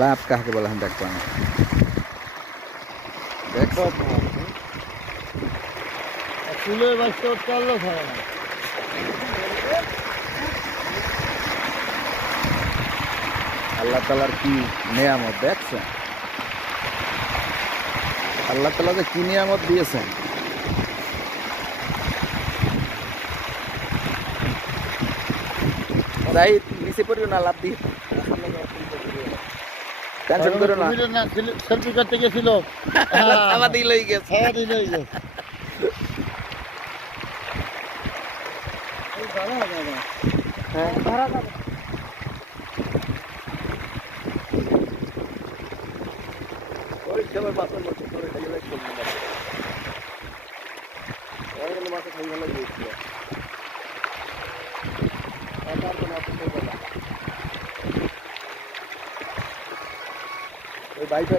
লাভ কাকে বলা হয় দেখবো আমি। দেখছো ফুলের বাচ্চা উঠতে হয় না। আল্লাহ তালার কি নিয়ামত দেখছেন, আল্লাহ তালা যে কি নিয়ামত দিয়েছেন। যাই নিচে পড়িও না, লাভ দিয়ে টেনশন করো না। সেলফি করতে গেছিল, খাওয়া দিল গেছে। খাওয়া দিল গেছে। হ্যাঁ ধরা যাবে। ওই সবার বাসন মতো করে খাইয়ে রাখছো মাথা খাই ভালো দিয়েছিল। ওই বাইকটা